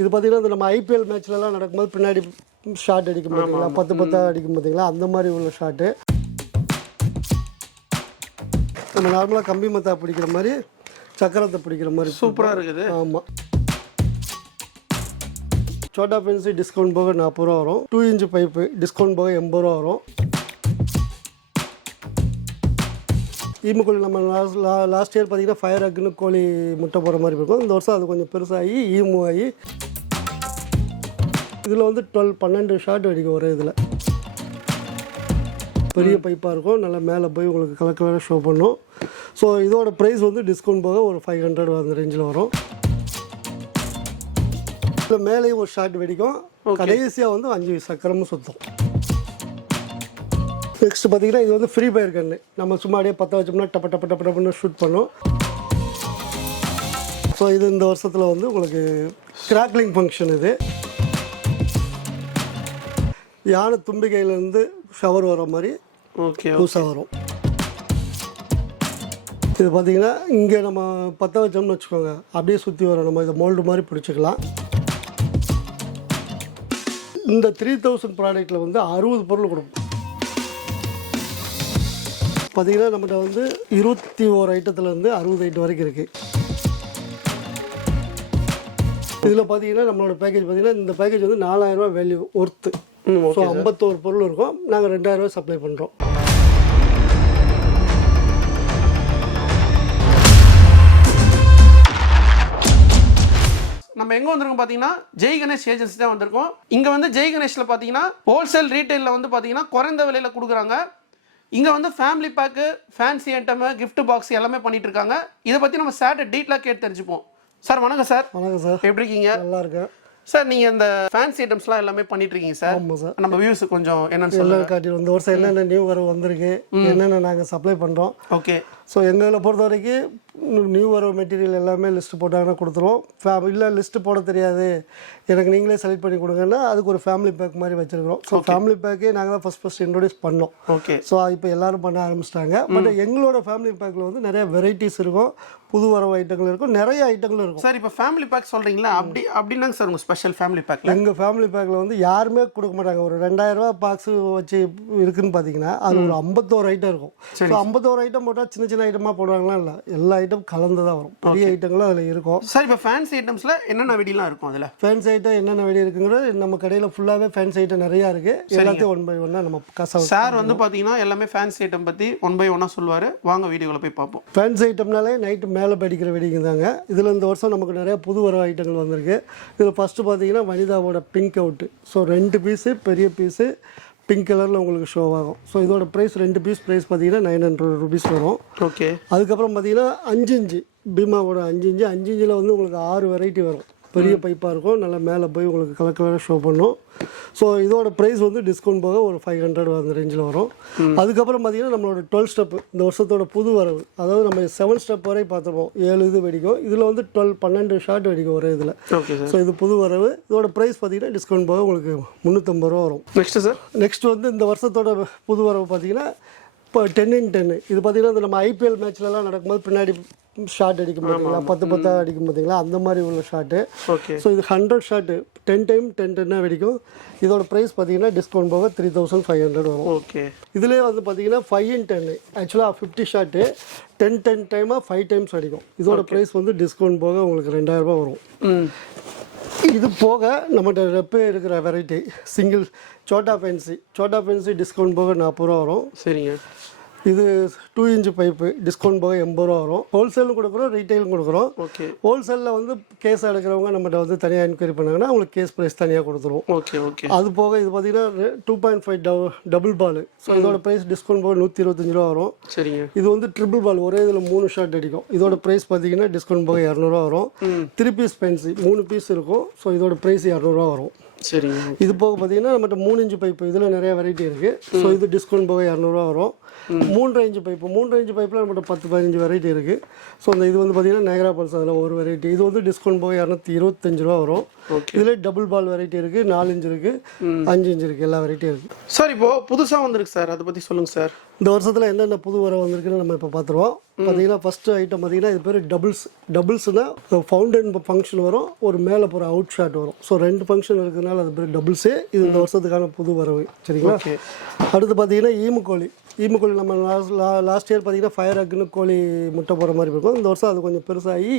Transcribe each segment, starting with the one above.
இது பார்த்தீங்கன்னா நம்ம ஐபிஎல் மேட்ச்லலாம் நடக்கும்போது பின்னாடி ஷாட் அடிக்கும் பார்த்தீங்களா, 10 அடிக்கும் பார்த்தீங்களா, அந்த மாதிரி உள்ள ஷாட்டு. நம்ம நார்மலாக கம்பி மத்தா பிடிக்கிற மாதிரி சக்கரத்தை பிடிக்கிற மாதிரி சூப்பராக இருக்குது. ஆமாம். சோட்டா பென்சி டிஸ்கவுண்ட் போக 40 ரூபா வரும். 2 இன்ச் பைப்பு டிஸ்கவுண்ட் போக 80 ரூபா வரும். ஈமுக்கோழி நம்ம லாஸ்ட் இயர் பார்த்தீங்கன்னா ஃபயர் அக்குன்னு கோழி முட்டை போகிற மாதிரி இருக்கும். இந்த வருஷம் அது கொஞ்சம் பெருசாகி ஈமு ஆகி இதில் வந்து 12 ஷாட் அடிக்கும் ஒரே இதில். பெரிய பைப்பாக இருக்கும், நல்லா மேலே போய் உங்களுக்கு கலர் கலராக ஷோ பண்ணும். ஸோ இதோட ப்ரைஸ் வந்து டிஸ்கவுண்ட் போக ஒரு 500 அந்த ரேஞ்சில் வரும். இதில் மேலேயும் ஒரு ஷாட் வெடிக்கும். கடைசியாக வந்து 5 சக்கரமும் சுற்றும். நெக்ஸ்ட் பார்த்தீங்கன்னா இது வந்து ஃப்ரீ ஃபயர் கன்று. நம்ம சும்மா அப்படியே பற்ற வச்சோம்னா டப்பன்னு ஷூட் பண்ணோம். ஸோ இது இந்த வருஷத்தில் வந்து உங்களுக்கு கிராக்லிங் ஃபங்க்ஷன். இது யானை தும்பிக்கையிலேருந்து ஷவர் வர மாதிரி புதுசாக வரும். இது பார்த்தீங்கன்னா இங்கே நம்ம பற்ற வச்சோம்னு வச்சுக்கோங்க, அப்படியே சுற்றி வரும். நம்ம இதை மோல்டு மாதிரி பிடிச்சிக்கலாம். இந்த 3000 ப்ராடக்ட்டில் வந்து 60 பொருள் கொடுப்போம். பார்த்தீங்கன்னா நம்மகிட்ட வந்து 21 ஐட்டத்துலேருந்து 60 ஐட்டம் வரைக்கும் இருக்குது. இதில் பார்த்தீங்கன்னா நம்மளோட பேக்கேஜ் பார்த்தீங்கன்னா இந்த பேக்கேஜ் வந்து 4000 ரூபா வேல்யூ ஒர்த்து. ஸோ 51 பொருள் இருக்கும். நாங்கள் 2000 ரூபா சப்ளை பண்ணுறோம். நம்ம எங்கே வந்திருக்கோம் பார்த்தீங்கன்னா ஜெய் கணேஷ் ஏஜென்சி தான் வந்திருக்கோம். இங்கே வந்து ஜெய் கணேஷில் பார்த்தீங்கன்னா ஹோல்சேல் ரீட்டைலில் வந்து பார்த்தீங்கன்னா குறைந்த விலையில் கொடுக்குறாங்க. இங்கே வந்து family pack, fancy item, gift box எல்லாமே பண்ணிட்டு இருக்காங்க. இதை பற்றி நம்ம சார்ட்ட டீட்டெயிலாக கேட்டு தெரிஞ்சுப்போம். சார் வணக்கம் சார். வணக்கம் சார். எப்படி இருக்கீங்க? நல்லா இருக்கேன் சார். நீங்கள் இந்த ஃபேன்சி ஐட்டம்ஸ்லாம் எல்லாமே பண்ணிட்டு இருக்கீங்க சார். ஆமாம் சார். நம்ம வியூஸ் கொஞ்சம் என்னன்னு சொல்லுங்கள். காட்டி இந்த வருஷம் என்னென்ன நியூ வரவு வந்திருக்கு, என்னென்ன நாங்கள் சப்ளை பண்ணுறோம். ஓகே. ஸோ எங்களை பொறுத்த வரைக்கும் நியூ வரவு மெட்டீரியல் எல்லாமே லிஸ்ட்டு போட்டாங்கன்னா கொடுத்துருவோம். இல்லை லிஸ்ட்டு போட தெரியாது, எனக்கு நீங்களே செலக்ட் பண்ணி கொடுங்கன்னா அதுக்கு ஒரு ஃபேமிலி பேக் மாதிரி வச்சுருக்கிறோம். ஸோ ஃபேமிலி பேக்கே நாங்கள் தான் ஃபஸ்ட் இன்ட்ரோடியூஸ் பண்ணோம். ஓகே. ஸோ இப்போ எல்லோரும் பண்ண ஆரம்பிச்சிட்டாங்க. பட் எங்களோட ஃபேமிலி பேக்கில் வந்து நிறைய வெரைட்டிஸ் இருக்கும், புது வரவு ஐட்டங்கள் இருக்கும், நிறைய ஐட்டங்களும் இருக்கும். சார் இப்போ ஃபேமிலி பேக் சொல்கிறீங்களா? அப்படின்னாங்க சார் உங்கள் ஸ்பெஷல் ஃபேமிலி பேக்கில். எங்கள் ஃபேமிலி பேக்கில் வந்து யாருமே கொடுக்க மாட்டாங்க. ஒரு 2000 ரூபா பாக்ஸ் வச்சு இருக்குன்னு பார்த்தீங்கன்னா அது ஒரு 51 ஐட்டம் இருக்கும். ஸோ 51 ஐட்டம் போட்டால் சின்ன சின்ன ஐட்டமாக போடுவாங்களா? இல்லை, எல்லா ஐட்டம் கலந்து தான் வரும். பெரிய ஐட்டங்களும் அதில் இருக்கும். சார் இப்போ ஃபேன்சி ஐட்டம்ஸில் என்னென்ன வெடிலாம் இருக்கும்? அதில் ஃபேன்சி ஐட்டம் என்னென்ன வெடி இருக்குங்கிறது நம்ம கடையில் ஃபுல்லாகவே ஃபேன்சி ஐட்டம் நிறையா இருக்குது. எல்லாத்தையும் 1 by 1 நம்ம கசா. சார் வந்து பார்த்தீங்கன்னா எல்லாமே ஃபேன்சி ஐட்டம் பற்றி 1 by 1 சொல்லுவார். வாங்க வீடியோவில் போய் பார்ப்போம். ஃபேன்சி ஐட்டம்னாலே நைட்டு மேலே படிக்கிற வெடிங்க தாங்க. இதில் இந்த வருஷம் நமக்கு நிறைய புது வரவு ஐட்டங்கள் வந்திருக்கு. இதில் ஃபஸ்ட்டு பார்த்தீங்கன்னா வனிதாவோட பிங்க் அவுட்டு. ஸோ 2 பீஸு, பெரிய பீஸு பிங்க் கலரில் உங்களுக்கு ஷோ ஆகும். ஸோ இதோட ப்ரைஸ் 2 பீஸ் ப்ரைஸ் பார்த்தீங்கன்னா 900 rupees வரும். ஓகே. அதுக்கப்புறம் பார்த்தீங்கன்னா 5 இன்ச்சு பீமாவோட 5 இன்ச்சில் வந்து உங்களுக்கு 6 வெரைட்டி வரும். பெரிய பைப்பாக இருக்கும், நல்லா மேலே போய் உங்களுக்கு கலர் கலராக ஷோ பண்ணும். ஸோ இதோட ப்ரைஸ் வந்து டிஸ்கவுண்ட் போக ஒரு 500 அந்த ரேஞ்சில் வரும். அதுக்கப்புறம் பார்த்தீங்கன்னா நம்மளோட 12 ஸ்டெப்பு இந்த வருஷத்தோட புது வரவு. அதாவது நம்ம 7 ஸ்டெப் வரை பார்த்துருப்போம். 7 இது வெடிக்கும். இதில் வந்து 12 ஷாட் வெடிக்கும் ஒரே இதில். ஸோ இது புது வரவு. இதோட ப்ரைஸ் பார்த்தீங்கன்னா டிஸ்கவுண்ட் போக உங்களுக்கு 350 ரூபா வரும். நெக்ஸ்ட்டு சார், நெக்ஸ்ட் வந்து இந்த வருஷத்தோட புது வரவு பார்த்தீங்கன்னா இப்போ 10x10. இது பார்த்தீங்கன்னா நம்ம ஐபிஎல் மேட்ச்லலாம் நடக்கும்போது பின்னாடி ஷாட் அடிக்கும் பார்த்தீங்களா, 10 அடிக்கும் பார்த்தீங்களா, அந்த மாதிரி உள்ள ஷாட்டு. ஓகே. ஸோ இது 100 ஷாட்டு 10 டைம் 10 வெடிக்கும். இதோட ப்ரைஸ் பார்த்தீங்கன்னா டிஸ்கவுண்ட் போக 3500 வரும். ஓகே. இதிலே வந்து பார்த்தீங்கன்னா 5x10 ஆக்சுவலாக 50 ஷாட்டு 10 டைமாக 5 டைம்ஸ் அடிக்கும். இதோட ப்ரைஸ் வந்து டிஸ்கவுண்ட் போக உங்களுக்கு 2000 ரூபா வரும். இது போக நம்மகிட்ட ரெப்பே இருக்கிற வெரைட்டி சிங்கிள் சோட்டா ஃபேன்சி டிஸ்கவுண்ட் போக 40 ரூபா வரும். சரிங்க. இது 2 இன்ச் பைப்பு டிஸ்கவுண்ட் போக 80 ரூபா வரும். ஹோல்சேலும் கொடுக்குறோம், ரீட்டைலும் கொடுக்குறோம். ஓகே. ஹோல்சேலில் வந்து கேஸ் எடுக்கிறவங்க நம்மகிட்ட வந்து தனியாக என்கொயரி பண்ணாங்கன்னா அவங்களுக்கு கேஸ் ப்ரைஸ் தனியாக கொடுத்துருவோம். ஓகே. ஓகே. அது போக இது பார்த்தீங்கன்னா 2.5 டபுள் பால். ஸோ இதோட ப்ரைஸ் டிஸ்கவுண்ட் போக 125 ரூபா வரும். சரிங்க. இது வந்து ட்ரிபிள் பால், ஒரே இதில் 3 ஷாட் அடிக்கும். இதோட ப்ரைஸ் பார்த்தீங்கன்னா டிஸ்கவுண்ட் போக 200 ரூபா வரும். 3 பீஸ் பென்சி 3 பீஸ் இருக்கும். ஸோ இதோட ப்ரைஸ் 200 ரூபா வரும். சரிங்க. இது போக பார்த்தீங்கன்னா நம்மகிட்ட 3 இன்ச் பைப்பு, இதில் நிறைய வெரைட்டி இருக்குது. ஸோ இது டிஸ்கவுண்ட் போக 200 ரூபா வரும். 3 இன்ச் பைப்பில் நம்மகிட்ட 10-15 வெரைட்டி இருக்குது. ஸோ இந்த இது வந்து பார்த்தீங்கன்னா நேக்ரா பல்ஸ், அதில் ஒரு வெரைட்டி. இது வந்து டிஸ்கவுண்ட் போக 225 ரூபா வரும். இதில் டபுள் பால் வெரைட்டி இருக்குது, 4 இன்ச் இருக்குது, 5 இன்ச் இருக்குது, எல்லா வெரைட்டியும் இருக்குது. சார் இப்போ புதுசாக வந்திருக்கு சார், அதை பற்றி சொல்லுங்கள் சார். இந்த வருஷத்தில் என்னென்ன புது வரவு வந்திருக்குன்னு நம்ம இப்போ பார்த்துருவோம். பார்த்தீங்கன்னா ஃபஸ்ட்டு ஐட்டம் பார்த்தீங்கன்னா இது பேர் டபுள்ஸ்னால் ஃபவுண்டன் ஃபங்க்ஷன் வரும், ஒரு மேலே போகிற அவுட் ஷாட் வரும். ஸோ 2 ஃபங்க்ஷன் இருக்கிறதுனால அது பேர் டபுள்ஸு. இது இந்த வருஷத்துக்கான புது வரவு. சரிங்களா? அடுத்து பார்த்தீங்கன்னா ஈமுக்கோழி நம்ம லாஸ்ட் இயர் பார்த்தீங்கன்னா ஃபயர் அக்குன்னு கோழி முட்டை போகிற மாதிரி இருக்கும். இந்த வருஷம் அது கொஞ்சம் பெருசாகி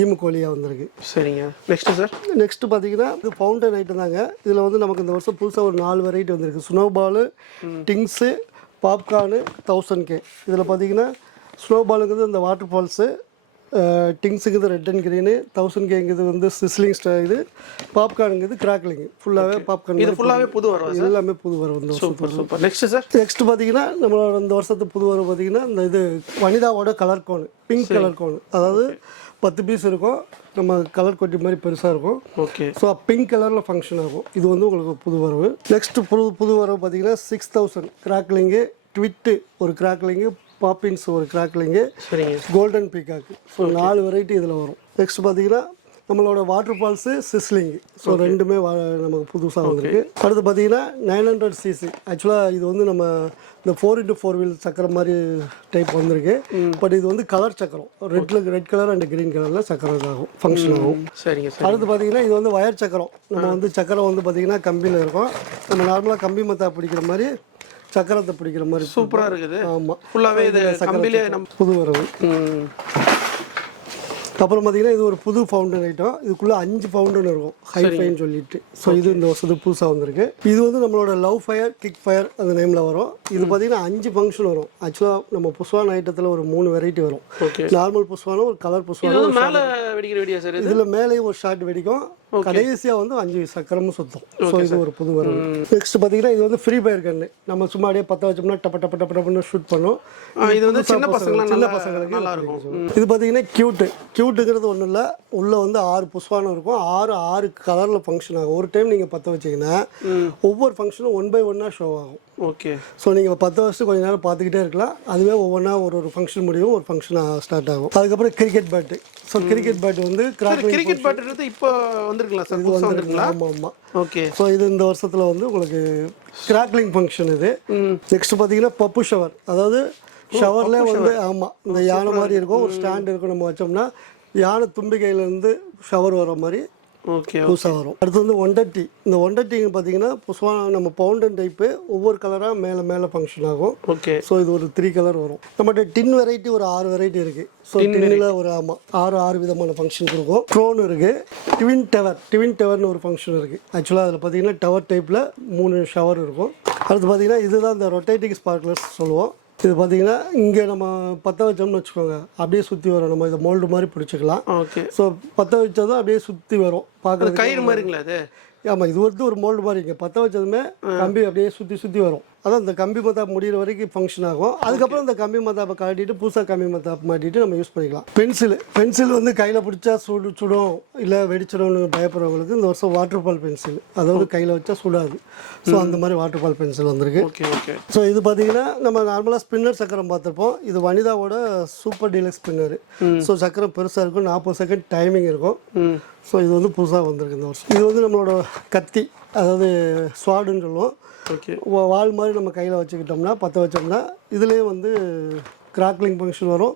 ஈமு கோழியாக வந்திருக்கு. சரிங்க. நெக்ஸ்ட்டு சார், நெக்ஸ்ட்டு பார்த்தீங்கன்னா இது ஃபவுண்டன் ஐட்டம் தாங்க. இதில் வந்து நமக்கு இந்த வருஷம் புதுசாக ஒரு 4 வெரைட்டி வந்திருக்கு. Snowball, Tings, popcorn, 1000K. இதில் பார்த்தீங்கன்னா ஸ்னோபாலுங்கிறது இந்த வாட்டர் ஃபால்ஸு, டிங்ஸுங்கிறது ரெட் அண்ட் க்ரீனு, 1000Kங்கிறது வந்து சிஸ்லிங் இது, பாப்கார்னுங்கிறது கிராக்லிங்கு. ஃபுல்லாகவே பாப்கார்ன். இது ஃபுல்லாகவே புது வரும், எல்லாமே புது வரும் இந்த வருஷம். சூப்பர். நெக்ஸ்ட் சார், நெக்ஸ்ட் பார்த்தீங்கன்னா நம்மளோட இந்த வருஷத்து புது வரும் பார்த்தீங்கன்னா இந்த இது வனிதாவோட colour cone, pink colour cone. அதாவது 10 பீஸ் இருக்கும், நம்ம கலர் கொட்டி மாதிரி பெருசாக இருக்கும். ஓகே. ஸோ பிங்க் கலரில் ஃபங்க்ஷன் ஆகும். இது வந்து உங்களுக்கு புது வரவு. நெக்ஸ்ட் புது வரவு பார்த்தீங்கன்னா 6000 கிராக்லிங்கு, ட்விட்டு ஒரு கிராக்லிங்கு, பாப்பின்ஸ் ஒரு crackling, golden peacock. So 4 variety இதில் வரும். நெக்ஸ்ட் பார்த்தீங்கன்னா நம்மளோட வாட்டர் ஃபால்ஸு, சிஸ்லிங்கு. ஸோ ரெண்டுமே நமக்கு புதுசாக வந்திருக்கு. அடுத்து பார்த்தீங்கன்னா 900cc. ஆக்சுவலாக இது வந்து நம்ம இந்த 4x4 வீல் சக்கரம் மாதிரி டைப் வந்திருக்கு. பட் இது வந்து கலர் சக்கரம், ரெட் கலர் அண்ட் கிரீன் கலரில் சக்கரம் இதாகும், ஃபங்க்ஷன் ஆகும். சரிங்க. அடுத்து பார்த்தீங்கன்னா இது வந்து வயர் சக்கரம். நம்ம வந்து சக்கரம் வந்து பார்த்தீங்கன்னா கம்பியில் இருக்கும். நம்ம நார்மலாக கம்பி மத்தா பிடிக்கிற மாதிரி சக்கரத்தை பிடிக்கிற மாதிரி சூப்பராக இருக்குது. ஆமாம், ஃபுல்லாகவே இது கம்பிலே புது வரவு. அப்புறம் பார்த்தீங்கன்னா இது ஒரு புது ஃபவுண்டன் ஐட்டம். இதுக்குள்ளே 5 ஃபவுண்டன் இருக்கும், ஹைஃபைன்னு சொல்லிட்டு. ஸோ இது இந்த வருஷத்துக்கு புதுசாக வந்திருக்கு. இது வந்து நம்மளோட லவ் ஃபயர், கிக் ஃபயர் அந்த நேமில் வரும். இது பார்த்தீங்கன்னா 5 ஃபங்க்ஷன் வரும். ஆக்சுவலாக நம்ம புஷ்வான் ஐட்டத்தில் ஒரு 3 வெரைட்டி வரும். நார்மல் புஷ்வானம், ஒரு கலர் புஷ்வானம், மேலே வெடிக்கிற வெடியா சார்? இதில் மேலேயும் ஒரு ஷார்ட் வெடிக்கும், கடைசியாக வந்து 5 சக்கரமும் சுத்தம். ஸோ இது ஒரு புது வரவு. நெக்ஸ்ட் பார்த்தீங்கன்னா இது வந்து ஃப்ரீ ஃபயர் கன்று. நம்ம சும்மா அப்படியே பற்ற வச்சோம்னா டப்பன்னு ஷூட் பண்ணோம். இது வந்து சின்ன பசங்களுக்கு நல்லா இருக்கும். இது பார்த்தீங்கன்னா கியூட்டுங்கிறது ஒன்றும் இல்லை. உள்ளே வந்து 6 புஷ்வானம் இருக்கும். 6 கலரில் ஃபங்க்ஷன் ஆகும். ஒரு டைம் நீங்கள் பற்ற வச்சிங்கன்னா ஒவ்வொரு ஃபங்க்ஷனும் 1 by 1 ஷோ ஆகும். ஓகே. ஸோ நீங்கள் 10 வருஷம் கொஞ்ச நேரம் பார்த்துக்கிட்டே இருக்கலாம். அதுவே ஒவ்வொன்றா ஒரு ஃபங்க்ஷன் முடியும், ஒரு ஃபங்க்ஷன் ஸ்டார்ட் ஆகும். அதுக்கப்புறம் cricket bat. So cricket bat வந்து கிரிக்கெட் பேட் இப்போ வந்துருக்கலாம் சார்? இது வந்துருக்கலாம். ஆமாம். ஓகே. ஸோ இது இந்த வருஷத்தில் வந்து உங்களுக்கு கிராக்லிங் ஃபங்க்ஷன் இது. நெக்ஸ்ட் பார்த்தீங்கன்னா பப்பு ஷவர். அதாவது ஷவர்லேயே வந்து ஆமாம் இந்த யானை மாதிரி இருக்கும், ஒரு ஸ்டாண்ட் இருக்கும். நம்ம வச்சோம்னா யானை தும்பிக்கையிலேருந்து ஷவர் வர மாதிரி புதுசாக வரும். அடுத்து வந்து ஒண்டட்டி. இந்த ஒண்டட்டிங்க பார்த்தீங்கன்னா புதுசாக நம்ம பவுண்டன் டைப்பு, ஒவ்வொரு கலராக மேலே ஃபங்க்ஷன் ஆகும். ஓகே. ஸோ இது ஒரு 3 கலர் வரும். நம்மகிட்ட டின் வெரைட்டி ஒரு 6 வெரைட்டி இருக்குது. ஸோ டின்னில் ஒரு 6 விதமான ஃபங்க்ஷன் இருக்கும். ட்ரோன் இருக்குது. ட்வின் டவர்னு ஒரு ஃபங்க்ஷன் இருக்குது. ஆக்சுவலாக அதில் பார்த்தீங்கன்னா டவர் டைப்பில் 3 ஷவர் இருக்கும். அடுத்து பார்த்தீங்கன்னா இதுதான் இந்த ரொட்டேட்டிங் ஸ்பார்க்லர்ஸ் சொல்லுவோம். இது பார்த்தீங்கன்னா இங்கே நம்ம பற்ற வச்சோம்னு வச்சுக்கோங்க, அப்படியே சுற்றி வரும். நம்ம இதை மோல்டு மாதிரி பிடிச்சிக்கலாம். ஓகே. ஸோ பற்ற வச்சதும் அப்படியே சுற்றி வரும், பார்க்குறது கயிறு மாதிரிங்களா அது? ஆமாம், இது வந்து ஒரு மோல்டு மாதிரி. இங்கே பற்ற வச்சதுமே கம்பி அப்படியே சுற்றி வரும். அதான் இந்த கம்பி மத்தாப் முடிகிற வரைக்கும் ஃபங்க்ஷன் ஆகும். அதுக்கப்புறம் இந்த கம்பி மத்தாப்பை கட்டிட்டு புதுசாக கம்பி மத்தாப் மாட்டிட்டு நம்ம யூஸ் பண்ணிக்கலாம். பென்சில் வந்து கையில் பிடிச்சா சுடும் இல்லை வெடிச்சிடும்னு பயப்படுறவங்களுக்கு இந்த வருஷம் வாட்டர் ஃபால் பென்சில், அதாவது கையில் வச்சா சுடாது. ஸோ அந்த மாதிரி வாட்டர் ஃபால் பென்சில் வந்திருக்கு. ஓகே. ஸோ இது பார்த்தீங்கன்னா நம்ம நார்மலாக ஸ்பின்னர் சக்கரம் பார்த்துருப்போம். இது வனிதாவோட சூப்பர் டீலக்ஸ் ஸ்பின்னர். ஸோ சக்கரம் பெருசாக இருக்கும், 40 செகண்ட் டைமிங் இருக்கும். ஸோ இது வந்து புதுசாக வந்திருக்கு இந்த வருஷம். இது வந்து நம்மளோட கத்தி, அதாவது ஸ்வாடுன்னு சொல்லுவோம். ஓகே. வால் மாதிரி நம்ம கையில் வச்சுக்கிட்டோம்னா பற்ற வச்சோம்னா இதுலேயே வந்து கிராக்லிங் ஃபங்க்ஷன் வரும்.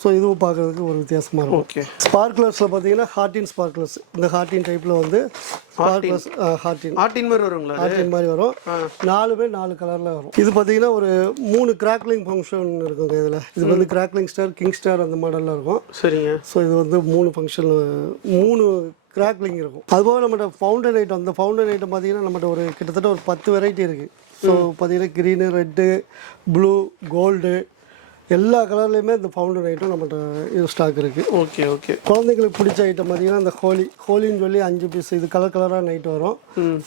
ஸோ இதுவும் பார்க்குறதுக்கு ஒரு வித்தியாசமாக இருக்கும். ஓகே. ஸ்பார்க்லர்ஸில் பார்த்தீங்கன்னா ஹார்டின் ஸ்பார்க்லர்ஸ். இந்த ஹார்டின் டைப்பில் வந்து ஸ்பார்க்லர்ஸ் ஹார்டின் மாதிரி வருங்களா? ஹார்டின் மாதிரி வரும். 4 கலரில் வரும். இது பார்த்தீங்கன்னா ஒரு 3 கிராக்லிங் ஃபங்க்ஷன் இருக்குங்க இதில். இது வந்து கிராக்லிங் ஸ்டார், கிங் ஸ்டார் அந்த மாடலில் இருக்கும். சரிங்க. ஸோ இது வந்து 3 ஃபங்க்ஷன், 3 கிராக்லிங் இருக்கும். அதுபோக நம்மகிட்ட ஃபவுண்டன் ஐட்டம். அந்த ஃபவுண்டன் ஐட்டம் பார்த்தீங்கன்னா நம்மகிட்ட ஒரு கிட்டத்தட்ட ஒரு 10 வெரைட்டி இருக்குது. ஸோ பார்த்தீங்கன்னா க்ரீனு, ரெட்டு, ப்ளூ, கோல்டு எல்லா கலர்லேயுமே இந்த ஃபவுண்டன் ஐட்டம் நம்மகிட்ட இது ஸ்டாக் இருக்குது. ஓகே. குழந்தைங்களுக்கு பிடிச்ச ஐட்டம் பார்த்தீங்கன்னா இந்த ஹோலின்னு சொல்லி 5 பீஸ் இது கலராக நைட் வரும்.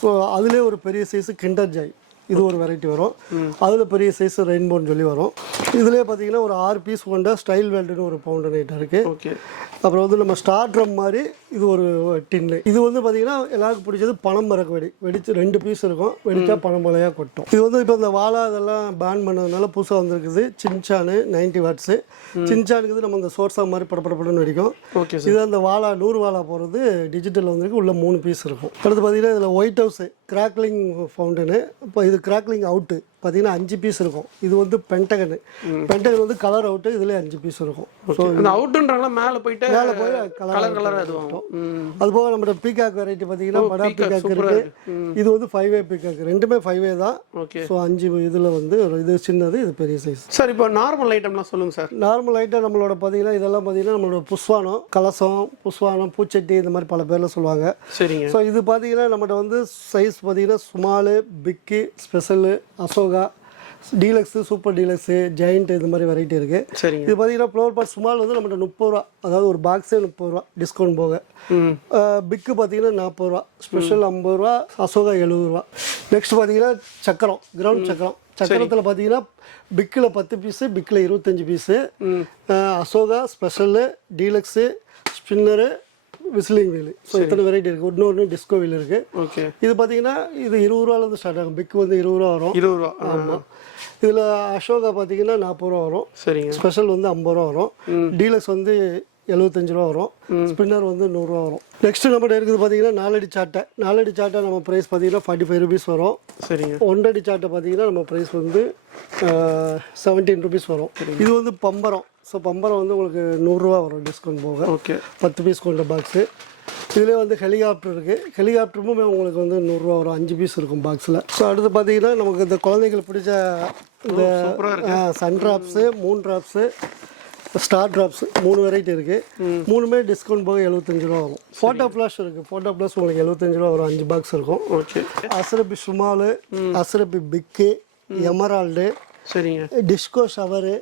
ஸோ அதுலேயே ஒரு பெரிய சைஸு கிண்டர் ஜாய், இது ஒரு வெரைட்டி வரும். அதில் பெரிய சைஸ் ரெயின்போன்னு சொல்லி வரும். இதுலேயே பார்த்தீங்கன்னா ஒரு 6 பீஸ் கொண்ட ஸ்டைல் வேல்டுன்னு ஒரு பவுண்டர் ஐட்டம் இருக்குது. ஓகே. அப்புறம் வந்து நம்ம ஸ்டார் ட்ரம் மாதிரி இது ஒரு டின்னு. இது வந்து பார்த்தீங்கன்னா எல்லாருக்கும் பிடிச்சது பனம் மரக்கு வெடிச்சு 2 பீஸ் இருக்கும். வெடிச்சா பனம் மலையாக கொட்டும். இது வந்து இப்போ இந்த வாழை அதெல்லாம் பேன் பண்ணதுனால புதுசாக வந்திருக்குது சின்சானு 90 வாட்ஸு. சின்சானுக்கு நம்ம இந்த சோர்ஸா மாதிரி படப்படப்படன்னு வெடிக்கும். ஓகே. இது அந்த வாழா 100 வாழா போகிறது டிஜிட்டல் வந்திருக்கு. உள்ள 3 பீஸ் இருக்கும். அடுத்து பார்த்தீங்கன்னா இதில் ஒயிட் ஹவுஸு கிராக்லிங் ஃபவுண்டனு. இப்போ இது கிராக்லிங் அவுட்டு, பார்த்தீங்கன்னா 5 பீஸ் இருக்கும். இது வந்து பென்டகன் வந்து கலர் அவுட்டு, இதுலேயே 5 பீஸ் இருக்கும். ஸோ அந்த அவுட்டுன்றாங்களா மேலே போயிட்டு மேலே போய் கலர் அது அதுபோக நம்மளோட பீகாக் வெரைட்டி பார்த்தீங்கன்னா படா பீகாக் இருக்கு. இது வந்து 5A பீகாக், ரெண்டுமே 5A தான். ஓகே. ஸோ 5 இதில் வந்து இது சின்னது, இது பெரிய சைஸ். சார் இப்போ நார்மல் ஐட்டம்லாம் சொல்லுங்கள் சார். நார்மல் ஐட்டம் நம்மளோட பார்த்தீங்கன்னா இதெல்லாம் பார்த்தீங்கன்னா நம்மளோட புஷ்வானம், கலசம், புஷ்வானம், பூச்சட்டி, இந்த மாதிரி பல பேரில் சொல்லுவாங்க. சரிங்க. ஸோ இது பார்த்தீங்கன்னா நம்மகிட்ட வந்து சைஸ் பார்த்தீங்கன்னா ஸ்மாலு, பிக்கு, special, Ashoka, deluxe, super deluxe, giant, இது மாதிரி வெரைட்டி இருக்குது. சரிங்க. இது பார்த்தீங்கன்னா ஃப்ளவர் பாட் ஸ்மால் வந்து நம்மகிட்ட 30 ரூபா, அதாவது ஒரு பாக்ஸே 30 ரூபா டிஸ்கவுண்ட் போக. பிக்கு பார்த்தீங்கன்னா 40 ரூபா, ஸ்பெஷல் 50 ரூபா, அசோகா 70 ரூபா. நெக்ஸ்ட் பார்த்தீங்கன்னா சக்கரம், கிரவுண்ட் சக்கரம். சக்கரத்தில் பார்த்தீங்கன்னா பிக்கில் 10 பீஸு, பிக்கில் 25 piece, Ashoka, special, deluxe, spinner, whistling wheel. So இத்தனை வெரைட்டி இருக்குது. இன்னொன்று டிஸ்கோ வீல் இருக்குது. ஓகே. இது பார்த்தீங்கன்னா இது 20 ரூபாலேருந்து ஸ்டார்ட் ஆகும். பிக் வந்து 20 ரூபா வரும். 20 ரூபா. ஆமாம். இதில் அசோகா பார்த்தீங்கன்னா 40 ரூபா வரும். சரிங்க. ஸ்பெஷல் வந்து 50 ரூபா வரும். டீலக்ஸ் வந்து 75 ரூபா வரும். ஸ்பின்னர் வந்து 100 ரூபா வரும். நெக்ஸ்ட் நம்மகிட்ட இருக்குது பார்த்தீங்கன்னா 4 அடி சாட்டை. 4 அடி சாட்டை நம்ம ப்ரைஸ் பார்த்தீங்கன்னா 45 ருபீஸ் வரும். சரிங்க. 1 அடி சாட்டை பார்த்தீங்கன்னா நம்ம ப்ரைஸ் வந்து 17 ருபீஸ் வரும். இது வந்து பம்பரம். ஸோ பம்பரம் வந்து உங்களுக்கு 100 ரூபா வரும் டிஸ்கவுண்ட் போக. ஓகே. 10 பீஸ் கொண்ட பாக்ஸு. இதுலேயே வந்து ஹெலிகாப்டர் இருக்குது. ஹெலிகாப்டரும் உங்களுக்கு வந்து 100 ரூபா வரும். 5 பீஸ் இருக்கும் பாக்ஸில். ஸோ அடுத்து பார்த்தீங்கன்னா நமக்கு இந்த குழந்தைங்களுக்கு பிடிச்ச இந்த sun drops, moon drops, star drops 3 variety இருக்குது. 3மே டிஸ்கவுண்ட் போக 75 ரூபா வரும். ஃபோட்டோ ஃப்ளாஷ் இருக்குது. ஃபோட்டோ ஃப்ளாஷ் உங்களுக்கு 75 ரூபா வரும். 5 பாக்ஸ் இருக்கும். ஓகே. அசரபி சுமாலு, அசரபி பிக்கு, எமரால்டு, சரிங்க, disco shower,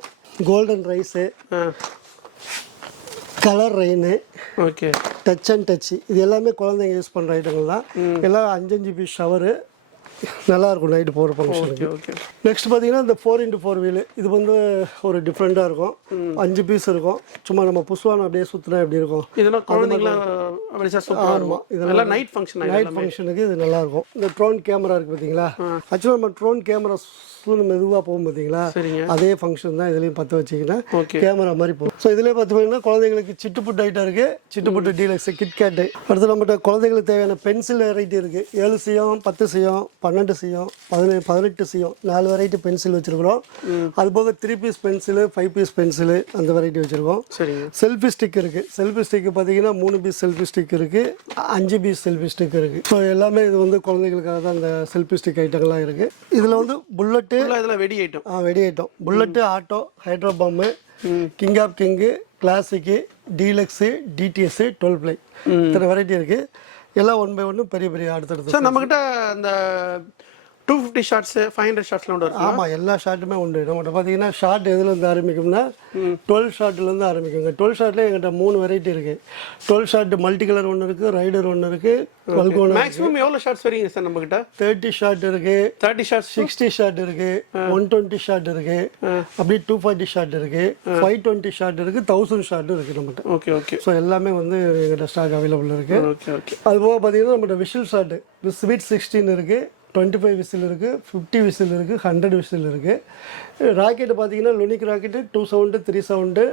golden rice, colour rain, okay, touch and touch, இது எல்லாமே குழந்தைங்க யூஸ் பண்ணுற ஐட்டங்கள் தான். எல்லாம் 5 பீஸ் ஷவரு, நல்லாயிருக்கும் நைட்டு போகிற ஃபங்க்ஷனுக்கு. ஓகே. நெக்ஸ்ட் பார்த்தீங்கன்னா இந்த 4x4 வீலு. இது வந்து ஒரு டிஃப்ரெண்ட்டாக இருக்கும். 5 பீஸ் இருக்கும். சும்மா நம்ம புஷ்வானம் அப்படியே சுற்றினா எப்படி இருக்கும். இதெல்லாம் குழந்தைங்களா ஆமாம், இதெல்லாம் நைட் ஃபங்க்ஷனுக்கு இது நல்லாயிருக்கும். இந்த ட்ரோன் கேமரா இருக்குது பார்த்தீங்களா. ஆக்சுவலாக நம்ம ட்ரோன் கேமரா மெதுவாக போகும் பார்த்தீங்களா, அதே ஃபங்க்ஷன் தான் இதுலேயும் 10 வச்சிங்கன்னா கேமரா மாதிரி போகும். ஸோ இதிலே பார்த்தீங்கன்னா குழந்தைங்களுக்கு சிட்டுப்புட்டு ஐட்டம் இருக்குது. சிட்டுப்புட்டு டீலக்ஸ், கிட்கேட்டு. அடுத்து நம்மகிட்ட குழந்தைங்களுக்கு தேவையான பென்சில் வெரைட்டி இருக்குது. 7 சியம், 10 சியம், 12 சியம், 18 சியம், 4 வெரைட்டி பென்சில் வச்சுருக்கிறோம். அது போக 3 பீஸ் பென்சிலு, 5 பீஸ் பென்சிலு, அந்த வெரைட்டி வச்சுருக்கோம். செல்ஃபி ஸ்டிக் இருக்குது. செல்ஃபி ஸ்டிக் பார்த்தீங்கன்னா 3 பீஸ் செல்ஃபி ஸ்டிக் இருக்குது, 5 பீஸ் செல்ஃபி ஸ்டிக் இருக்குது. ஸோ எல்லாமே இது வந்து குழந்தைங்களுக்காக தான் இந்த செல்ஃபி ஸ்டிக் ஐட்டங்கள்லாம் இருக்குது. இதில் வந்து புல்லட், வெடி item, bullet, auto, hydro bomb, king of king, classic, deluxe, DTS, 12 ply, இத்தனை வெரைட்டி இருக்கு. எல்லாம் 1 பை 1 பெரிய பெரிய அடுத்தடுத்து. சார் நம்மகிட்ட அந்த 250 ஷார்ட்ஸ், 500 ஷார்ட்ஸ்லாம் உண்டு. ஆமாம், எல்லா ஷார்ட்டுமே உண்டு. நம்மகிட்ட பார்த்தீங்கன்னா ஷார்ட் எதுலேருந்து ஆரம்பிக்கும்னா 12 ஷார்ட்லேருந்து ஆரம்பிக்குங்க. 12 ஷார்ட்லேயே எங்கிட்ட 3 வெரைட்டி இருக்குது. 12 ஷார்ட் மல்டி கலர் ஒன்று இருக்குது, ரைடர் ஒன்று இருக்குது, வல்கோனா. மேக்ஸிமம் எவ்வளோ ஷார்ட்ஸ் வரீங்க சார் நம்மகிட்ட? 30 ஷார்ட் இருக்குது, 30 ஷார்ட்ஸ், 60 ஷார்ட் இருக்குது, 120 ஷார்ட் இருக்குது, அப்படியே 240 ஷார்ட் இருக்குது, 520 ஷார்ட் இருக்குது, 1000 ஷார்ட் இருக்குது நம்மகிட்ட. Okay okay. ஸோ எல்லாமே வந்து எங்கிட்ட ஸ்டாக் அவைலபிள் இருக்குது. Okay okay. அது போக பார்த்தீங்கன்னா நம்மகிட்ட விஷல் ஷார்ட் ஸ்வீட் 16 இருக்குது, 25 விசில் இருக்குது, 50 விசில் இருக்குது, 100 விசில் இருக்குது. ராக்கெட்டு பார்த்தீங்கன்னா Lunik rocket 2 sound, 3 sound,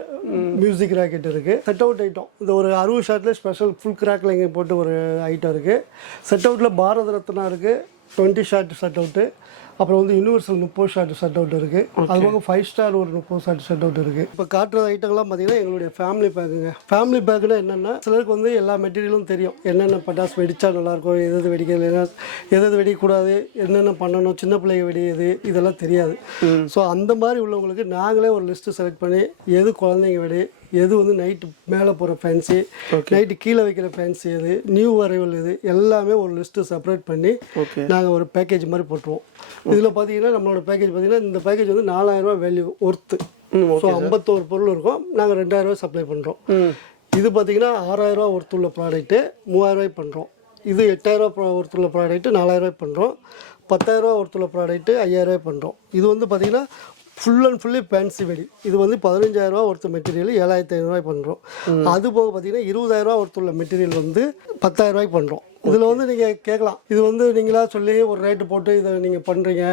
music rocket இருக்குது. செட் அவுட் ஐட்டம் இந்த ஒரு 60 ஷார்ட்டில் ஸ்பெஷல் ஃபுல் கிராக்கில் இங்கே போட்டு ஒரு ஐட்டம் இருக்குது. செட் அவுட்டில் பாரத ரத்னா இருக்குது, 20 ஷார்ட் செட் அவுட்டு. அப்புறம் வந்து யூனிவர்சல் 30 ஷார்ட் செட் அவுட் இருக்குது. அது போக 5 ஸ்டார் ஒரு 30 ஷார்ட் செட் அவுட் இருக்குது. இப்போ காட்டுற ஐட்டங்கள்லாம் பார்த்தீங்கன்னா எங்களுடைய ஃபேமிலி பேக்குங்க. ஃபேமிலி பேக்குனா என்னென்னா, சிலருக்கு வந்து எல்லா மெட்டீரியலும் தெரியும். என்னென்ன பட்டாசு வெடிச்சா நல்லாயிருக்கும், எது வெடிக்கிறது, எது வெடிக்கக்கூடாது, என்னென்ன பண்ணணும், சின்ன பிள்ளைங்க வெடியது, இதெல்லாம் தெரியாது. ஸோ அந்த மாதிரி உள்ளவங்களுக்கு நாங்களே ஒரு லிஸ்ட்டு செலக்ட் பண்ணி எது குழந்தைங்க வெடி, எது வந்து நைட்டு மேலே போகிற ஃபேன்சி, நைட்டு கீழே வைக்கிற ஃபேன்சி, எது நியூ அரைவல், இது எல்லாமே ஒரு லிஸ்ட்டு செப்பரேட் பண்ணி நாங்கள் ஒரு பேக்கேஜ் மாதிரி போட்டுருவோம். இதில் பார்த்தீங்கன்னா நம்மளோட பேக்கேஜ் பார்த்தீங்கன்னா இந்த பேக்கேஜ் வந்து 4000 ரூபா வேல்யூ ஒர்த்து. ஸோ 51 பொருள் இருக்கும். நாங்கள் 2000 ரூபா சப்ளை பண்ணுறோம். இது பார்த்தீங்கன்னா 6000 ரூபா ஒர்த்துள்ள ப்ராடக்ட்டு 3000 ரூபாய் பண்ணுறோம். இது 8000 ரூபா ஒர்த்துள்ள ப்ராடக்ட்டு 4000 ரூபாய் பண்ணுறோம். 10000 ரூபா ஒர்த்துள்ள ப்ராடக்ட்டு 5000 ரூபாய் பண்ணுறோம். இது வந்து பார்த்தீங்கன்னா ஃபுல் அண்ட் ஃபுல்லி ஃபேன்சி வெடி. இது வந்து 15000 ரூபா ஒருத்த மெட்டீரியல் 7500 ரூபாய் பண்ணுறோம். அது போக பார்த்தீங்கன்னா 20000 ரூபா ஒருத்துள்ள மெட்டீரியல் வந்து 10000 ரூபாய்க்கு பண்ணுறோம். இதில் வந்து நீங்கள் கேட்கலாம், இது வந்து நீங்களா சொல்லி ஒரு ரேட்டு போட்டு இதை நீங்கள் பண்ணுறீங்க,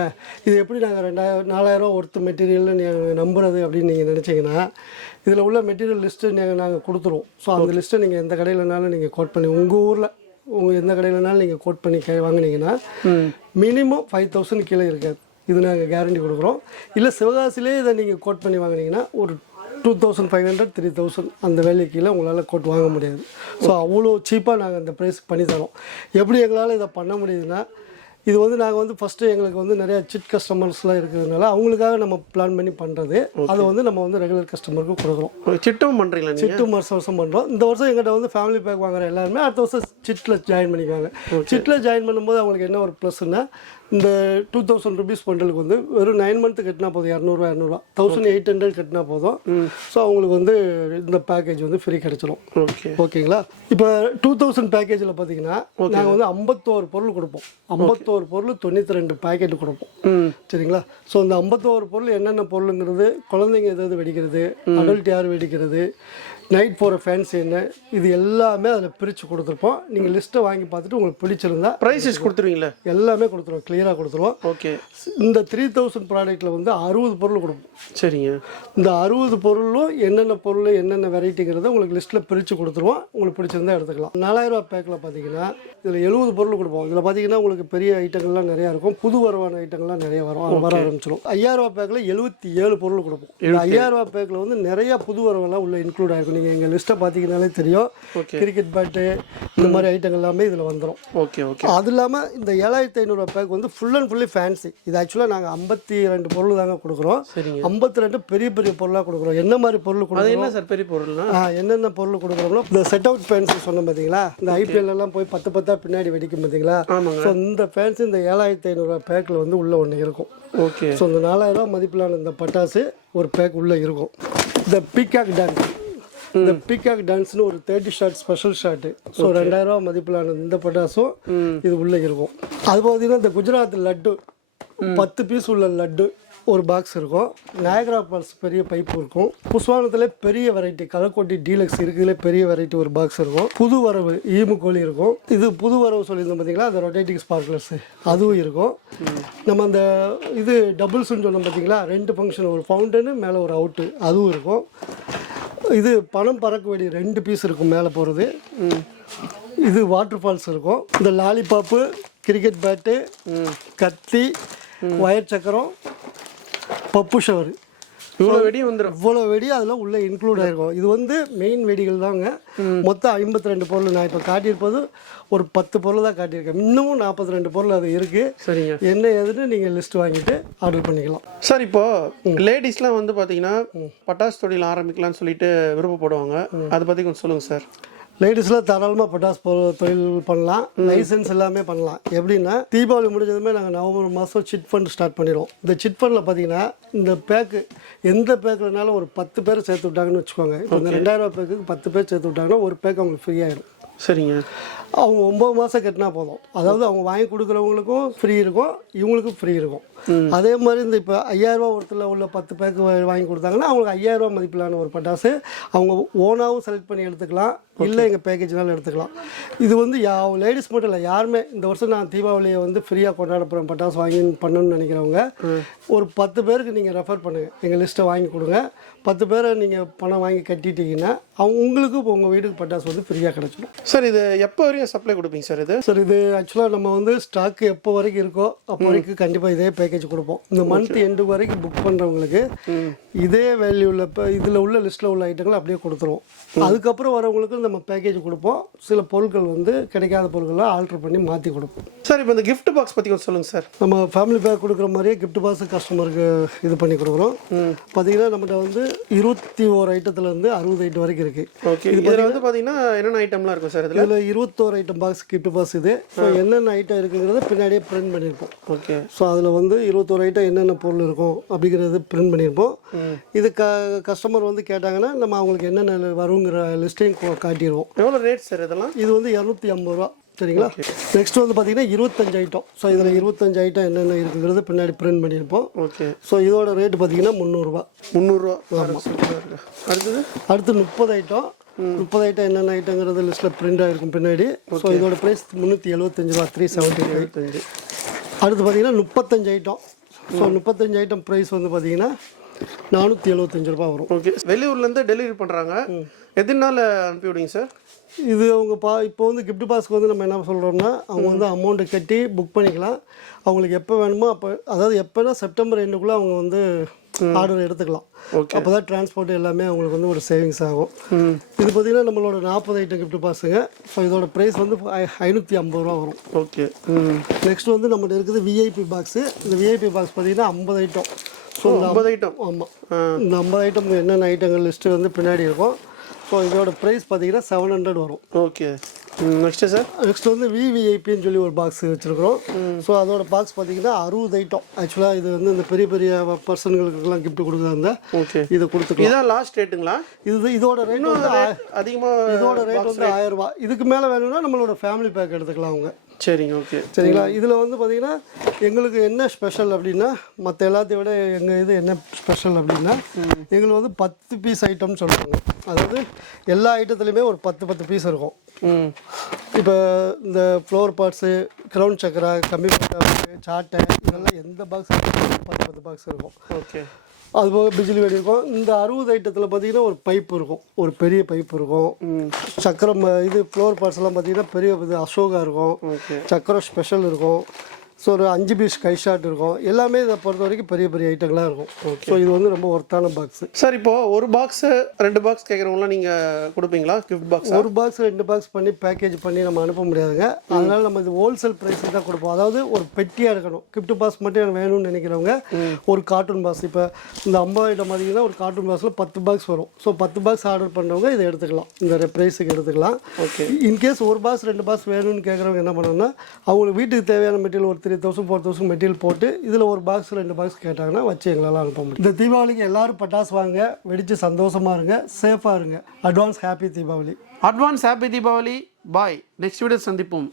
இது எப்படி நாங்கள் 4000 ரூபா ஒருத்த மெட்டீரியல்னு நீங்கள் நம்புறது அப்படின்னு நீங்கள் நினச்சிங்கன்னா, இதில் உள்ள மெட்டீரியல் லிஸ்ட்டு நாங்கள் கொடுத்துருவோம். ஸோ அந்த லிஸ்ட்டை நீங்கள் எந்த கடையிலனாலும் நீங்கள் கோட் பண்ணி, உங்கள் ஊரில் எந்த கடையிலனாலும் நீங்கள் கோட் பண்ணி வாங்கினீங்கன்னா மினிமம் 5000 கீழே இருக்காது. இது நாங்கள் கேரண்டி கொடுக்குறோம். இல்லை சிவகாசிலே இதை நீங்கள் கோட் பண்ணி வாங்கினீங்கன்னா ஒரு 2500 3000 அந்த வேலைக்கு கீழே உங்களால் கோட் வாங்க முடியாது. ஸோ அவ்வளோ சீப்பாக நாங்கள் அந்த ப்ரைஸ் பண்ணி தரோம். எப்படி எங்களால் இதை பண்ண முடியுதுன்னா, இது வந்து நாங்கள் வந்து ஃபஸ்ட்டு எங்களுக்கு வந்து நிறையா சிட் கஸ்டமர்ஸ்லாம் இருக்கிறதுனால அவங்களுக்காக நம்ம பிளான் பண்ணி பண்ணுறது. அதை வந்து நம்ம வந்து ரெகுலர் கஸ்டமருக்கு கொடுக்குறோம். சிட்டும் பண்ணுறீங்களா? சிட்டும் வருஷம் பண்ணுறோம். இந்த வருஷம் எங்கிட்ட வந்து ஃபேமிலி பேக் வாங்குற எல்லாருமே அடுத்த வருஷம் சிட்டில் ஜாயின் பண்ணிக்குவாங்க. சிட்டில் ஜாயின் பண்ணும்போது அவங்களுக்கு என்ன ஒரு ப்ளஸ்ன்னா, இந்த 2000 ருபீஸ் பண்டலுக்கு வந்து வெறும் 9 மந்த் கட்டினா போதும். 200 1800 கட்டினா போதும். ஸோ அவங்களுக்கு வந்து இந்த பேக்கேஜ் வந்து ஃப்ரீ கிடைச்சிடும். ஓகேங்களா? இப்போ 2000 பேக்கேஜில் பார்த்தீங்கன்னா நாங்கள் வந்து 51 பொருள் கொடுப்போம். 51 பொருள் 92 பேக்கெட் கொடுப்போம். சரிங்களா? ஸோ இந்த 51 பொருள் என்னென்ன பொருளுங்கிறது, குழந்தைங்க எதாவது வெடிக்கிறது, அடல்ட் யார் வெடிக்கிறது, நைட் போகிற ஃபேன்ஸ் என்ன, இது எல்லாமே அதில் பிரித்து கொடுத்துருப்போம். நீங்கள் லிஸ்ட்டை வாங்கி பார்த்துட்டு உங்களுக்கு பிடிச்சிருந்தா ப்ரைஸஸ் கொடுத்துருவீங்களா? எல்லாமே கொடுத்துருவோம், கிளியராக கொடுத்துருவோம். ஓகே. இந்த 3000 ப்ராடக்ட்டில் வந்து 60 பொருள் கொடுப்போம். சரிங்க. இந்த 60 பொருளும் என்னென்ன பொருள் என்னென்ன வெரைட்டிங்கிறத உங்களுக்கு லிஸ்ட்டில் பிரித்து கொடுத்துருவோம். உங்களுக்கு பிடிச்சிருந்தா எடுத்துக்கலாம். 4000 பேக்கில் பார்த்தீங்கன்னா இதில் 70 பொருள் கொடுப்போம். இதில் பார்த்தீங்கன்னா உங்களுக்கு பெரிய ஐட்டங்கள்லாம் நிறையா இருக்கும். புது வரவான ஐட்டங்கள்லாம் நிறைய வரும், வர ஆரம்பிச்சிடும். 5000 பேக்கில் 77 பொருள் கொடுப்போம். 5000 பேக்கில் வந்து நிறைய புது வரவெல்லாம் உள்ள இன்க்ளூட் ஆகிருக்கும். நீங்கள் எங்கள் லிஸ்ட்டை பார்த்தீங்கன்னாலே தெரியும். கிரிக்கெட் பேட்டு இந்த மாதிரி ஐட்டங்கள் எல்லாமே இதில் வந்துடும். Okay okay. அது இல்லாமல் இந்த 7500 பேக் வந்து ஃபுல் அண்ட் ஃபுல்லி ஃபேன்சி. இது ஆக்சுவலாக நாங்கள் 52 பொருள் தாங்க கொடுக்குறோம். 52 பெரிய பெரிய பொருளாக கொடுக்குறோம். என்ன மாதிரி பொருள் கொடுக்குறோம்? என்ன சார் பெரிய பொருள்னா? என்னென்ன பொருள் கொடுக்குறோம்னா, இந்த செட் அவுட் ஃபேன்சி சொன்னோம் பார்த்தீங்களா, இந்த ஐபிஎல் எல்லாம் போய் 10 பின்னாடி வெடிக்கும் பார்த்தீங்களா. ஸோ இந்த ஃபேன்சி இந்த 7500 பேக்கில் வந்து உள்ள ஒன்று இருக்கும். ஓகே. ஸோ இந்த 4000 மதிப்பிலான இந்த பட்டாசு ஒரு பேக் உள்ளே இருக்கும். இந்த பீகாக் டான்ஸ், இந்த பீகாக் டான்ஸ்னு ஒரு 30 ஷாட் ஸ்பெஷல் ஷாட்டு. ஸோ 2000 மதிப்பிலான இந்த பட்டாசும் இது உள்ளே இருக்கும். அது பார்த்தீங்கன்னா இந்த குஜராத் லட்டு 10 பீஸ் உள்ள லட்டு ஒரு பாக்ஸ் இருக்கும். நயகரா ஃபால்ஸ் பெரிய பைப்பு இருக்கும். புஷ்வானத்தில் பெரிய வெரைட்டி கலக்கோட்டி டீலக்ஸ் இருக்குதுல பெரிய வெரைட்டி ஒரு பாக்ஸ் இருக்கும். புது வரவு ஈமு கோழி இருக்கும். இது புது வரவு சொல்லியிருந்தோம் பார்த்தீங்களா, அந்த ரொட்டேட்டிங் ஸ்பார்க்லர்ஸ் அதுவும் இருக்கும். நம்ம அந்த இது டபுள்ஸ்ன்னு சொன்னோம் பார்த்தீங்களா, 2 ஃபங்க்ஷன், ஒரு ஃபவுண்டனு மேலே ஒரு அவுட்டு, அதுவும் இருக்கும். இது பணம் பறக்க வெடி 2 பீஸ் இருக்கும் மேலே போகிறது. இது வாட்டர் ஃபால்ஸ் இருக்கும். இந்த லாலிபாப்பு, கிரிக்கெட் பேட்டு, கத்தி, வயர் சக்கரம், பப்பு ஷவர், இவ்வளோ வெடி வந்துடும். இவ்வளோ வெடி அதில் உள்ளே இன்க்ளூட் ஆகிருக்கும். இது வந்து மெயின் வெடிகள் தாங்க. மொத்தம் 52 பொருள். நான் இப்போ காட்டியிருப்பது ஒரு 10 பொருள் தான் காட்டியிருக்கேன். இன்னமும் 42 பொருள் அது இருக்குது. சரிங்க. என்ன ஏதுன்னு நீங்கள் லிஸ்ட் வாங்கிட்டு ஆர்டர் பண்ணிக்கலாம். சார் இப்போ லேடிஸ்லாம் வந்து பார்த்தீங்கன்னா பட்டாசு தொழில் ஆரம்பிக்கலாம்னு சொல்லிட்டு விருப்பப்படுவாங்க. அதை பற்றி கொஞ்சம் சொல்லுங்கள் சார். லேடிஸ்லாம் தாராளமாக பட்டாசு தொழில் பண்ணலாம். லைசன்ஸ் எல்லாமே பண்ணலாம். எப்படின்னா, தீபாவளி முடிஞ்சதுமே நாங்கள் நவம்பர் மாதம் சிட் ஃபண்ட் ஸ்டார்ட் பண்ணிடுவோம். இந்த சிட் ஃபண்டில் பார்த்தீங்கன்னா இந்த பேக்கு எந்த பேக்கில்னாலும் ஒரு 10 பேர் சேர்த்து விட்டாங்கன்னு வச்சுக்கோங்க. இப்போ இந்த 2000 பேக்குக்கு 10 பேர் சேர்த்து விட்டாங்கன்னா ஒரு பேக் அவங்களுக்கு ஃப்ரீ ஆகிடும். சரிங்க. அவங்க 9 மாதம் கட்டினா போதும். அதாவது அவங்க வாங்கி கொடுக்குறவங்களுக்கும் ஃப்ரீ இருக்கும், இவங்களுக்கும் ஃப்ரீ இருக்கும். அதே மாதிரி இந்த இப்போ 5000 ஒருத்தரில் உள்ள 10 பேக்கு வாங்கி கொடுத்தாங்கன்னா அவங்களுக்கு 5000 மதிப்பிலான ஒரு பட்டாசு அவங்க ஓனாகவும் செலக்ட் பண்ணி எடுத்துக்கலாம், இல்லை எங்கள் பேக்கேஜ்னாலும் எடுத்துக்கலாம். இது வந்து லேடிஸ் மட்டும் இல்லை, யாருமே இந்த வருஷம் நான் தீபாவளியை வந்து ஃப்ரீயாக கொண்டாட போகிறேன் பட்டாசு வாங்கி பண்ணணும்னு நினைக்கிறவங்க ஒரு 10 பேருக்கு நீங்கள் ரெஃபர் பண்ணுங்கள். எங்கள் லிஸ்ட்டை வாங்கி கொடுங்க. 10 பேரை நீங்கள் பணம் வாங்கி கட்டிட்டீங்கன்னா உங்களுக்கு இப்போ உங்கள் வீட்டுக்கு பட்டாசு வந்து ஃப்ரீயாக கிடச்சிடும். சார் இது எப்போ வரைக்கும் சப்ளை கொடுப்பீங்க சார்? இது ஆக்சுவலாக நம்ம வந்து ஸ்டாக்கு எப்போ வரைக்கும் இருக்கோ அப்போ வரைக்கும் கண்டிப்பாக இதே பேக்கேஜ் கொடுப்போம். இந்த மந்த் எண்டு வரைக்கும் புக் பண்ணுறவங்களுக்கு இதே வேல்யூவில் இப்போ இதில் உள்ள லிஸ்ட்டில் உள்ள ஐட்டங்களை அப்படியே கொடுத்துருவோம். அதுக்கப்புறம் வரவங்களுக்கு நம்ம பேக்கேஜ் கொடுப்போம். சில பொருட்கள் வந்து கிடைக்காத பொருட்களை ஆல்ட்ரு பண்ணி மாற்றி கொடுப்போம். சார் இப்போ இந்த கிஃப்ட் பாக்ஸ் பற்றி கொஞ்சம் சொல்லுங்கள் சார். நம்ம ஃபேமிலி பேக் கொடுக்குற மாதிரியே கிஃப்ட் பாக்ஸ் கஸ்டமருக்கு இது பண்ணி கொடுக்குறோம். பார்த்தீங்கன்னா நம்மகிட்ட வந்து 21 ஐட்டத்துலேருந்து 60 ஐட்டம் வரைக்கும் இருக்குது. ஓகே. இதில் வந்து பார்த்தீங்கன்னா என்னென்ன ஐட்டம்லாம் இருக்கும் சார்? இதில் 21 ஐட்டம் பாக்ஸ் கிஃப்ட் பாக்ஸ் இது. ஸோ என்னென்ன ஐட்டம் இருக்குங்கிறத பின்னாடியே பிரிண்ட் பண்ணியிருப்போம். ஓகே. ஸோ அதில் வந்து 21 ஐட்டம் என்னென்ன பொருள் இருக்கும் அப்படிங்கிறது பிரிண்ட் பண்ணியிருப்போம். இது கஸ்டமர் வந்து கேட்டாங்கன்னா நம்ம அவங்களுக்கு என்னென்ன வருங்கிற லிஸ்ட்டையும் காட்டிடுவோம். எவ்வளோ ரேட் சார் இதெல்லாம்? இது வந்து 250 ரூபா. சரிங்களா? நெக்ஸ்ட் வந்து பார்த்தீங்கன்னா 25 ஐட்டம். ஸோ இதில் 25 ஐட்டம் என்னென்ன இருக்குங்கிறது பின்னாடி பிரிண்ட் பண்ணியிருப்போம். ஓகே. ஸோ இதோட ரேட்டு பார்த்தீங்கன்னா 300 ரூபா. 300 ரூபா. அடுத்து 30 ஐட்டம். 30 ஐட்டம் என்னென்ன ஐட்டங்கிறது லிஸ்ட்டில் பிரிண்ட் ஆகிருக்கும் பின்னாடி. ஸோ இதோட ப்ரைஸ் 375 ரூபா, 375. அடுத்து பார்த்தீங்கன்னா 35 ஐட்டம். ஸோ 35 ஐட்டம் ப்ரைஸ் வந்து பார்த்தீங்கன்னா 475 ரூபா வரும். ஓகே. வெளியூர்லேருந்து டெலிவரி பண்ணுறாங்க. எத்தனை நாள் அனுப்பி விடுங்க சார்? இது அவங்க இப்போ வந்து கிஃப்ட் பாஸ்க்கு வந்து நம்ம என்ன சொல்கிறோம்னா அவங்க வந்து அமௌண்ட்டு கட்டி புக் பண்ணிக்கலாம். அவங்களுக்கு எப்போ வேணுமோ அப்போ, அதாவது எப்போனா செப்டம்பர் எண்டுக்குள்ளே அவங்க வந்து ஆர்டர் எடுத்துக்கலாம். அப்போ தான் டிரான்ஸ்போர்ட் எல்லாமே அவங்களுக்கு வந்து ஒரு சேவிங்ஸ் ஆகும். இது பார்த்திங்கன்னா நம்மளோட 40 ஐட்டம் கிஃப்ட் பாஸுங்க. ஸோ இதோட ப்ரைஸ் வந்து 550 ரூபா வரும். ஓகே. நெக்ஸ்ட் வந்து நம்மகிட்ட இருக்குது விஐபி பாக்ஸு. இந்த விஐபி பாக்ஸ் பார்த்திங்கன்னா 50 ஐட்டம். So 50 item. ஆமாம், இந்த 50 ஐட்டம் என்னென்ன ஐட்டங்கள் லிஸ்ட்டு வந்து பின்னாடி இருக்கும். ஸோ இதோட ப்ரைஸ் பார்த்தீங்கன்னா 700 வரும். ஓகே. நெக்ஸ்ட்டு சார், நெக்ஸ்ட் வந்து விவிஐபின்னு சொல்லி ஒரு பாக்ஸ் வச்சுருக்கிறோம். ஸோ அதோட பாக்ஸ் பார்த்தீங்கன்னா 60 ஐட்டம். ஆக்சுவலாக இது வந்து இந்த பெரிய பெரிய பர்சன்களுக்கெல்லாம் கிஃப்ட் கொடுக்குறாங்க. ஓகே, இதை கொடுத்துக்கலாம். இதான் லாஸ்ட் ரேட்டுங்களா? இதோட ரேட் வந்து அதிகமாக, இதோட ரேட் வந்து 1000 ரூபா. இதுக்கு மேலே வேணும்னா நம்மளோட ஃபேமிலி பேக் எடுத்துக்கலாம் அவங்க. சரிங்க. ஓகே, சரிங்களா. இதில் வந்து பார்த்தீங்கன்னா எங்களுக்கு என்ன ஸ்பெஷல் அப்படின்னா, மற்ற எல்லாத்தையும் விட எங்கள் இது என்ன ஸ்பெஷல் அப்படின்னா, எங்களுக்கு வந்து 10 பீஸ் ஐட்டம்னு சொல்லுவாங்க. அதாவது எல்லா ஐட்டத்துலையுமே ஒரு 10 பீஸ் இருக்கும். இப்போ இந்த ஃப்ளோர் பார்ட்ஸு, கிரவுண்ட் சக்கரா, கம்மி சாட்டை, இதெல்லாம் எந்த பாக்ஸ் 10 பாக்ஸ் இருக்கும். ஓகே. அதுபோக பிஜிலி வெடி இருக்கும். இந்த 60 ஐட்டத்தில் பார்த்தீங்கன்னா ஒரு பைப் இருக்கும், ஒரு பெரிய பைப் இருக்கும். சக்கரம் இது ஃப்ளோர் பார்ட்ஸ்லாம் பார்த்தீங்கன்னா பெரிய இது அசோகா இருக்கும். சக்கரம் ஸ்பெஷல் இருக்கும். ஸோ ஒரு 5 பீஸ் கை ஷாட் இருக்கும். எல்லாமே இதை பொறுத்த வரைக்கும் பெரிய பெரிய ஐட்டங்களாக இருக்கும். ஸோ இது வந்து ரொம்ப ஒர்த்தான பாக்ஸு. சார், இப்போது ஒரு பாக்ஸு 2 பாக்ஸ் கேட்குறவங்களாம் நீங்கள் கொடுப்பீங்களா கிஃப்ட் பாக்ஸ்? ஒரு பாக்ஸ் 2 பாக்ஸ் பண்ணி பேக்கேஜ் பண்ணி நம்ம அனுப்ப முடியாதுங்க. அதனால் நம்ம இது ஹோல்சேல் ப்ரைஸுக்கு தான் கொடுப்போம். அதாவது ஒரு பெட்டியாக இருக்கணும். கிஃப்ட் பாக்ஸ் மட்டும் எனக்கு வேணும்னு நினைக்கிறவங்க ஒரு கார்ட்டூன் பாக்ஸ், இப்போ இந்த 50 ஐட்டம் பார்த்தீங்கன்னா ஒரு கார்ட்டூன் பாக்ஸில் 10 பாக்ஸ் வரும். ஸோ 10 பாக்ஸ் ஆர்டர் பண்ணுறவங்க இதை எடுத்துக்கலாம், இந்த ப்ரைஸுக்கு எடுத்துக்கலாம். ஓகே. இன்கேஸ் ஒரு பாக்ஸ் 2 பாக்ஸ் வேணும்னு கேட்குறவங்க என்ன பண்ணணும்னா, அவங்களுக்கு வீட்டுக்கு தேவையான மெட்டீரியல் ஒரு 3000 4000 மெட்டீரியல் போட்டு இதில் ஒரு பாக்ஸ் 2 பாக்ஸ் கேட்டாங்கன்னா வச்சு எங்களால் அனுப்ப முடியும். இந்த தீபாவளிக்கு எல்லாரும் பட்டாசு வாங்க, வெடித்து சந்தோஷமாக இருங்க, சேஃபாக இருங்க. Advance happy Deepavali. Advance happy Deepavali. Bye. Next video சந்திப்போம்.